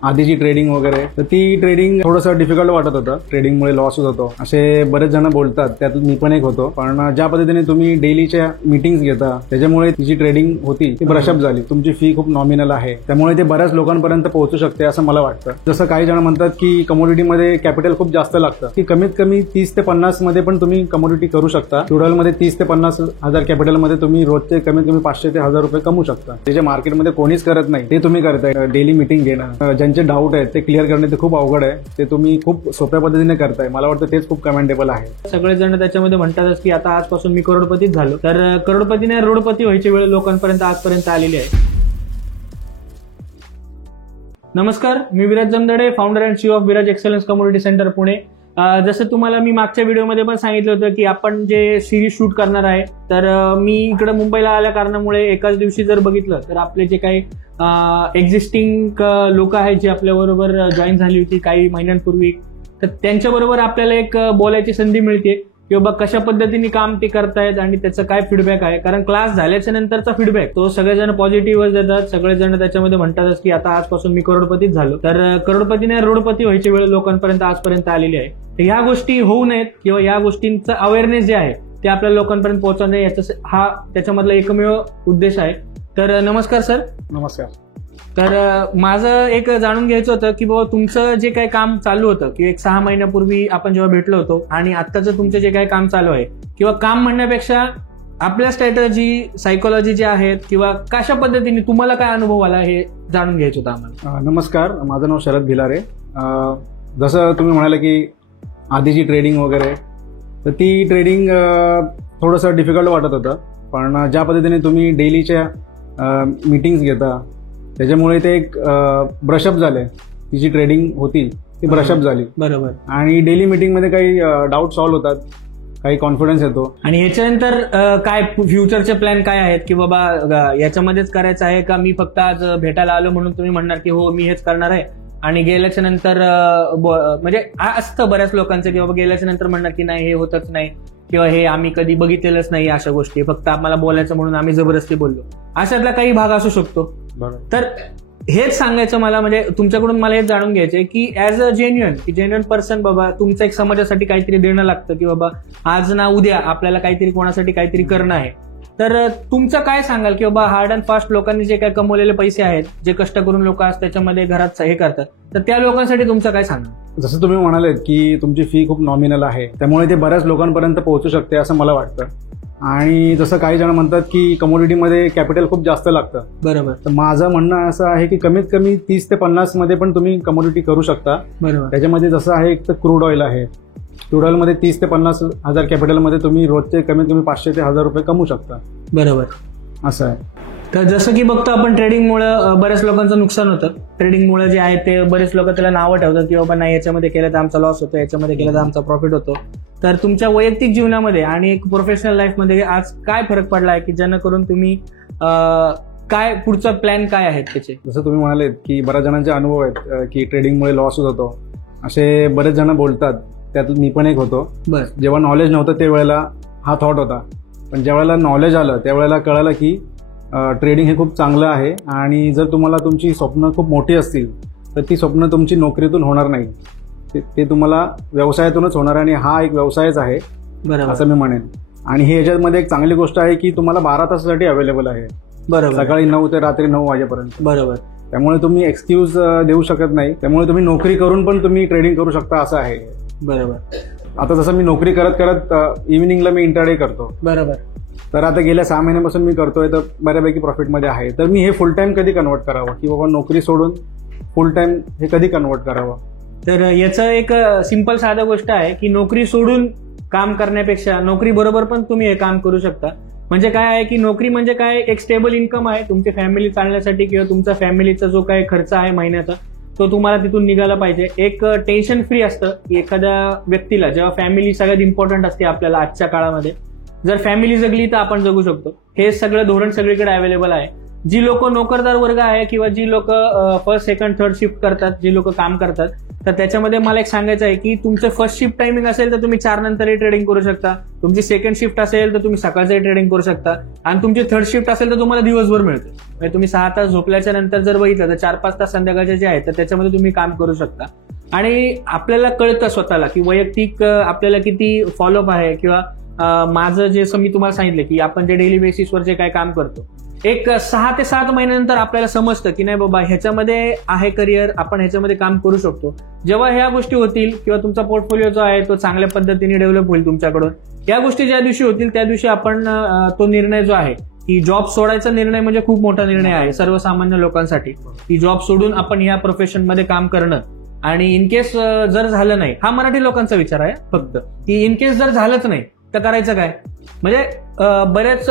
आधीची ट्रेडिंग वगैरे, तर ती ट्रेडिंग थोडंसं डिफिकल्ट वाटत होतं. ट्रेडिंगमुळे लॉस होत होतो असे बरेच जण बोलतात, त्यात मी पण एक होतो. पण ज्या पद्धतीने तुम्ही डेलीच्या मीटिंग्स घेता त्याच्यामुळे ती जी ट्रेडिंग होती ती ब्रशअप झाली. तुमची फी खूप नॉमिनल आहे, त्यामुळे ते बऱ्याच लोकांपर्यंत पोहोचू शकते असं मला वाटतं. जसं काही जण म्हणतात की कमोडिटीमध्ये कॅपिटल खूप जास्त लागतं, की कमीत कमी 30 ते 50 मध्ये पण तुम्ही कमोडिटी करू शकता. मध्ये 30 ते 50 हजार कॅपिटलमध्ये तुम्ही रोजचे कमीत कमी 500 ते 1000 रुपये कमवू शकता. ते जे मार्केटमध्ये कोणीच करत नाही ते तुम्ही करताय. डेली मीटिंग घेणं, ज्यांचे डाऊट आहेत ते क्लिअर करणे ते खूप अवघड आहे, ते तुम्ही खूप सोप्या पद्धतीने करताय. मला वाटतं तेच खूप कमेंडेबल आहे. सगळेजण त्याच्यामध्ये म्हणतातच की आता आजपासून मी करोडपतीच झालो. तर करोडपतीने रोडपती व्हायची वेळ लोकांपर्यंत आजपर्यंत आलेली आहे. नमस्कार, मी Viraj Jamdade, founder and CEO of Viraj excellence community centre Pune. जसं तुम्हाला मी मागच्या व्हिडिओमध्ये पण सांगितलं होतं की आपण जे सिरीज शूट करणार आहे, तर मी इकडे मुंबईला आल्या कारणामुळे एकाच दिवशी जर बघितलं तर आपले जे काही एक्झिस्टिंग लोक आहेत जे आपल्याबरोबर जॉईन झाली होती काही महिन्यांपूर्वी, तर त्यांच्याबरोबर आपल्याला एक बोलायची संधी मिळते की बाबा कशा पद्धतीने काम ते करतायत आणि त्याचं काय फीडबॅक आहे. कारण क्लास झाल्याच्या नंतरचा फीडबॅक तो सगळेजण पॉझिटिव्हच देतात. सगळेजण त्याच्यामध्ये म्हणतातच की आता आजपासून मी करोडपतीच झालो. तर करोडपतीने रोडपती व्हायची वेळ लोकांपर्यंत आजपर्यंत आलेली आहे. तर ह्या गोष्टी होऊ नयेत किंवा या गोष्टींचं अवेअरनेस जे आहे ते आपल्या लोकांपर्यंत पोहोचवणे हा त्याच्यामधला एकमेव उद्देश आहे. तर नमस्कार सर. नमस्कार. तर माझं एक जाणून घ्यायचं होतं की बाबा तुमचं जे काही काम चालू होतं की एक 6 महिन्यापूर्वी आपण जेव्हा भेटलो होतो आणि आत्ताचं तुमचं जे काही काम चालू आहे, किंवा काम म्हणण्यापेक्षा आपल्या स्ट्रॅटेजी सायकोलॉजी जे आहेत किंवा कशा पद्धतीने तुम्हाला काय अनुभव आला हे जाणून घ्यायचं होतं आम्हाला. नमस्कार, माझं नाव शरद भिलारे. जसं तुम्ही म्हणाले की आधीची ट्रेडिंग वगैरे, तर ती ट्रेडिंग थोडंसं डिफिकल्ट वाटत होतं. पण ज्या पद्धतीने तुम्ही डेलीच्या मीटिंग्स घेता त्याच्यामुळे ते एक ब्रशअप झाले. ती जी ट्रेडिंग होती ती ब्रशअप झाली. बरोबर. आणि डेली मीटिंगमध्ये काही डाऊट सॉल्व्ह होतात, काही कॉन्फिडन्स येतो. आणि ह्याच्यानंतर काय फ्युचरचे प्लॅन काय आहेत की बाबा याच्यामध्येच करायचं आहे का मी फक्त आज भेटायला आलो म्हणून तुम्ही म्हणणार की हो मी हेच करणार आहे, आणि गेल्याच्या नंतर म्हणजे असतं बऱ्याच लोकांचं की बाबा गेल्याच्या नंतर म्हणणार की नाही हे होतच नाही किंवा हे आम्ही कधी बघितलेलंच नाही, अशा गोष्टी फक्त आम्हाला बोलायचं म्हणून आम्ही जबरदस्ती बोललो, अशातला काही भाग असू शकतो. तर हेच सांगायचं मला, म्हणजे तुमच्याकडून मला हेच जाणून घ्यायचंय की ऍज अ जेन्युअन पर्सन बाबा तुमचं एक समाजासाठी काहीतरी देणं लागतं की बाबा आज ना उद्या आपल्याला काहीतरी कोणासाठी काहीतरी करणं आहे. तर तुमचं काय सांगाल की बाबा हार्ड अँड फास्ट लोकांनी जे काही कमवलेले पैसे आहेत, जे कष्ट करून लोक आज त्याच्यामध्ये घरात हे करतात, तर त्या लोकांसाठी तुमचं काय सांगाल. जसं तुम्ही म्हणाले की तुमची फी खूप नॉमिनल आहे, त्यामुळे ते बऱ्याच लोकांपर्यंत पोहोचू शकते असं मला वाटतं. आणि जसं काही जण म्हणतात की कमोडिटीमध्ये कॅपिटल खूप जास्त लागतं. बरोबर. तर माझं म्हणणं असं आहे की कमीत कमी 30 ते 50 मध्ये पण तुम्ही कमोडिटी करू शकता. बरोबर. त्याच्यामध्ये जसं आहे एक तर क्रूड ऑइल आहे. क्रूड ऑइलमध्ये 30 ते 50 हजार कॅपिटलमध्ये तुम्ही रोजचे कमीत कमी 500 ते 1000 रुपये कमवू शकता. बरोबर. असं आहे. तर जसं की बघतो आपण ट्रेडिंगमुळे बऱ्याच लोकांचं नुकसान होतं. ट्रेडिंगमुळे जे आहे ते बरेच लोक त्याला नावं ठेवतात की बाबा नाही याच्यामध्ये केलं तर आमचा लॉस होतो, याच्यामध्ये केलं तर आमचा प्रॉफिट होतो. तर तुमच्या वैयक्तिक जीवनामध्ये आणि एक प्रोफेशनल लाईफमध्ये आज काय फरक पडला आहे की जेणेकरून तुम्ही काय पुढचा प्लॅन काय आहेत त्याचे. जसं तुम्ही म्हणालेत की बऱ्याच जणांचे अनुभव आहेत की ट्रेडिंगमुळे लॉस होत होतो असे बरेच जण बोलतात, त्यात मी पण एक होतो. बस जेव्हा नॉलेज नव्हतं त्यावेळेला हा थॉट होता, पण ज्या वेळेला नॉलेज आलं त्यावेळेला कळालं की ट्रेडिंग हे खूप चांगलं आहे. आणि जर तुम्हाला तुमची स्वप्न खूप मोठी असतील तर ती स्वप्न तुमची नोकरीतून होणार नाही, ते तुम्हाला व्यवसायातूनच होणार. आणि हा एक व्यवसायच आहे असं मी म्हणेन. आणि हे याच्यामध्ये एक चांगली गोष्ट आहे की तुम्हाला 12 तासासाठी अवेलेबल आहे. बरोबर. सकाळी 9 ते रात्री 9 वाजेपर्यंत. बरोबर. त्यामुळे तुम्ही एक्सक्यूज देऊ शकत नाही. त्यामुळे तुम्ही नोकरी करून पण तुम्ही ट्रेडिंग करू शकता असं आहे. बरोबर. आता जसं मी नोकरी करत करत इव्हिनिंगला मी इंटरडे करतो. बरोबर. तर आता गेल्या 6 महिन्यापासून मी करतोय, तर बऱ्यापैकी प्रॉफिटमध्ये आहे. तर मी हे फुल टाइम कधी कन्वर्ट करावं की बाबा नोकरी सोडून फुल टाइम हे कधी कन्वर्ट करावं. तर याचं एक सिंपल साधा गोष्ट आहे की नोकरी सोडून काम करण्यापेक्षा नोकरी बरोबर पण तुम्ही हे काम करू शकता. म्हणजे काय आहे की नोकरी म्हणजे काय, एक स्टेबल इन्कम आहे तुमची फॅमिली चालण्यासाठी किंवा तुमचा फॅमिलीचा जो काही खर्च आहे महिन्याचा तो तुम्हाला तिथून निघाला पाहिजे. एक टेन्शन फ्री असतं की एखाद्या व्यक्तीला जेव्हा फॅमिली सगळ्यात इम्पॉर्टंट असते आपल्याला आजच्या काळामध्ये, जर फॅमिली जगली तर आपण जगू शकतो. हे सगळं धोरण सगळीकडे अवेलेबल आहे. जी लोक नोकरदार वर्ग आहे किंवा जी लोक फर्स्ट सेकंड थर्ड शिफ्ट करतात, जी लोक काम करतात, तर त्याच्यामध्ये मला एक सांगायचं आहे की तुमचं फर्स्ट शिफ्ट टायमिंग असेल तर तुम्ही 4 नंतरही ट्रेडिंग करू शकता, तुमची सेकंड शिफ्ट असेल तर तुम्ही सकाळचंही ट्रेडिंग करू शकता, आणि तुमची थर्ड शिफ्ट असेल तर तुम्हाला दिवसभर मिळते. म्हणजे तुम्ही 6 तास झोपल्याच्या नंतर जर बघितलं तर 4-5 तास संध्याकाळचे जे आहेत तर त्याच्यामध्ये तुम्ही काम करू शकता. आणि आपल्याला कळतं स्वतःला की वैयक्तिक आपल्याला किती फॉलोअप आहे, किंवा माझं जे मी तुम्हाला सांगितलं की आपण जे डेली बेसिसवर जे काय काम करतो, एक 6 ते 7 महिन्यानंतर आपल्याला समजतं की नाही बाबा ह्याच्यामध्ये आहे करिअर, आपण ह्याच्यामध्ये काम करू शकतो. जेव्हा ह्या गोष्टी होतील किंवा तुमचा पोर्टफोलिओ जो आहे तो चांगल्या पद्धतीने डेव्हलप होईल तुमच्याकडून, या गोष्टी ज्या दिवशी होतील त्या दिवशी आपण तो निर्णय जो आहे की जॉब सोडायचा निर्णय म्हणजे खूप मोठा निर्णय आहे सर्वसामान्य लोकांसाठी, की जॉब सोडून आपण या प्रोफेशनमध्ये काम करणं. आणि इनकेस जर झालं नाही, हा मराठी लोकांचा विचार आहे फक्त, की इनकेस जर झालंच नाही तर करायचं काय. म्हणजे बरेच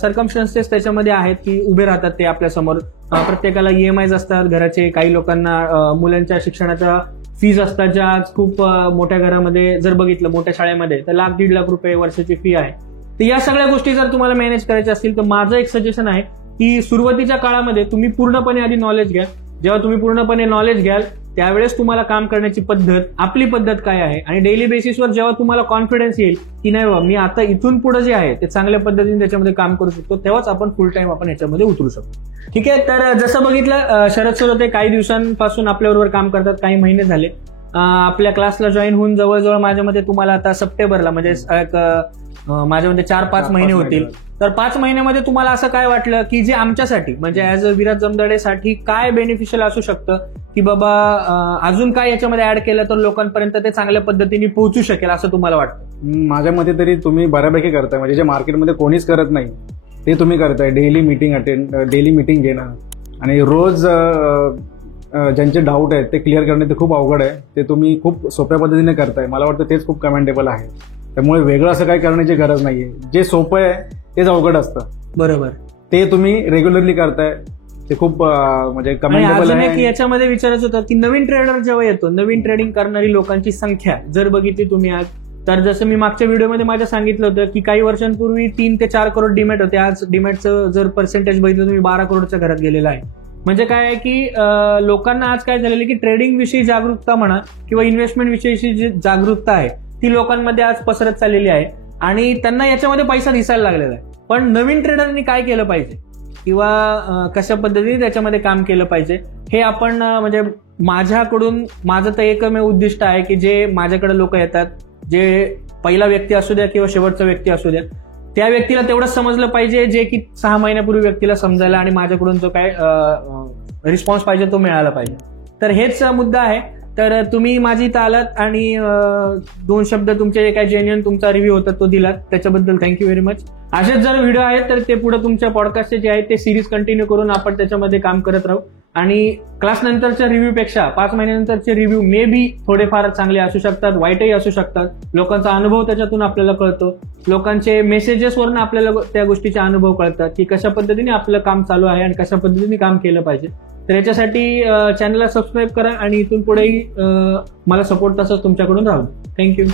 सर्कमस्टन्सेस त्याच्यामध्ये आहेत की उभे राहतात ते आपल्या समोर. प्रत्येकाला EMIs असतात घराचे, काही लोकांना मुलांच्या शिक्षणाच्या फीज असतात ज्या आज खूप मोठ्या घरामध्ये जर बघितलं मोठ्या शाळेमध्ये तर 1,00,000-1,50,000 रुपये वर्षाची फी आहे. तर या सगळ्या गोष्टी जर तुम्हाला मॅनेज करायच्या असतील तर माझं एक सजेशन आहे की सुरुवातीच्या काळामध्ये तुम्ही पूर्णपणे आधी नॉलेज घ्या. जेव्हा तुम्ही पूर्णपणे नॉलेज घ्याल त्यावेळेस तुम्हाला काम करण्याची पद्धत, आपली पद्धत काय आहे, आणि डेली बेसिसवर जेव्हा तुम्हाला कॉन्फिडन्स येईल की नाही बाबा मी आता इथून पुढे जे आहे ते चांगल्या पद्धतीने त्याच्यामध्ये काम करू शकतो, तेव्हाच आपण फुल टाइम आपण याच्यामध्ये उतरू शकतो. ठीक आहे. तर जसं बघितलं शरद सर होते, काही दिवसांपासून आपल्याबरोबर काम करतात, काही महिने झाले आपल्या क्लासला जॉईन होऊन. जवळजवळ माझ्या मध्ये तुम्हाला आता सप्टेंबरला म्हणजे माझ्यामध्ये 4-5 महिने होतील. तर 5 महिन्यामध्ये तुम्हाला असं काय वाटलं की जे आमच्यासाठी म्हणजे ऍज अ विराज जमदडेसाठी काय बेनिफिशियल असू शकतं, की बाबा अजून काय याच्यामध्ये ऍड केलं तर लोकांपर्यंत ते चांगल्या पद्धतीने पोहोचू शकेल असं तुम्हाला वाटतं? माझ्या मते तरी तुम्ही बऱ्यापैकी करताय, म्हणजे जे मार्केटमध्ये कोणीच करत नाही ते तुम्ही करताय. डेली मीटिंग घेणं आणि रोज ज्यांचे डाऊट आहेत ते क्लिअर करणे ते खूप अवघड आहे, ते तुम्ही खूप सोप्या पद्धतीने करताय. मला वाटतं तेच खूप कमेंडेबल आहे. त्यामुळे वेगळं असं काही करण्याची गरज नाहीये. जे सोपं आहे तेच अवघड असतं. बरोबर. ते तुम्ही रेग्युलरली करताय ते खूप म्हणजे कमेंडेबल अजून एक आहे. याच्यामध्ये विचारायचं होतं की नवीन ट्रेडर जेव्हा येतो, नवीन ट्रेडिंग करणारी लोकांची संख्या जर बघितली तुम्ही आज, तर जसं मी मागच्या व्हिडिओमध्ये माझ्या सांगितलं होतं की काही वर्षांपूर्वी 3 ते 4 करोड डीमॅट होते. आज डीमॅटचं जर पर्सेंटेज बघितलं तुम्ही 12 करोडच्या घरात गेलेलं आहे. म्हणजे काय आहे की लोकांना आज काय झालेलं की ट्रेडिंग विषयी जागरूकता म्हणा किंवा इन्व्हेस्टमेंट विषयीची जी जागरूकता आहे ती लोकांमध्ये आज पसरत चाललेली आहे आणि त्यांना याच्यामध्ये पैसा दिसायला लागलेला आहे. पण नवीन ट्रेडरनी काय केलं पाहिजे किंवा कशा पद्धतीने त्याच्यामध्ये काम केलं पाहिजे हे आपण म्हणजे माझं तर एकमेव उद्दिष्ट आहे की जे माझ्याकडे लोक येतात, जे पहिला व्यक्ती असू द्या किंवा शेवटचा व्यक्ती असू द्या, त्या व्यक्तीला तेवढंच समजलं पाहिजे जे की 6 महिन्यापूर्वी व्यक्तीला समजायला आणि माझ्याकडून जो काय रिस्पॉन्स पाहिजे तो मिळाला पाहिजे. तर हेच मुद्दा आहे. तर तुम्ही माझी इथं आलात आणि 2 शब्द तुमचे काय जेन्युइन तुमचा रिव्ह्यू होता तो दिलात, त्याच्याबद्दल थँक्यू व्हेरी मच. असेच जर व्हिडिओ आहेत तर ते पुढे तुमच्या पॉडकास्टचे जे आहेत ते सिरीज कंटिन्यू करून आपण त्याच्यामध्ये काम करत राहू. आणि क्लास नंतरच्या रिव्ह्यू पेक्षा 5 महिन्यानंतरचे रिव्ह्यू मे बी थोडेफार चांगले असू शकतात, वाईटही असू शकतात. लोकांचा अनुभव त्याच्यातून आपल्याला कळतो, लोकांचे मेसेजेसवरून आपल्याला त्या गोष्टीचे अनुभव कळतात की कशा पद्धतीने आपलं काम चालू आहे आणि कशा पद्धतीने काम केलं पाहिजे. तर याच्यासाठी चॅनलला सबस्क्राईब करा आणि इथून पुढेही मला सपोर्ट तसंच तुमच्याकडून राहू. थँक्यू.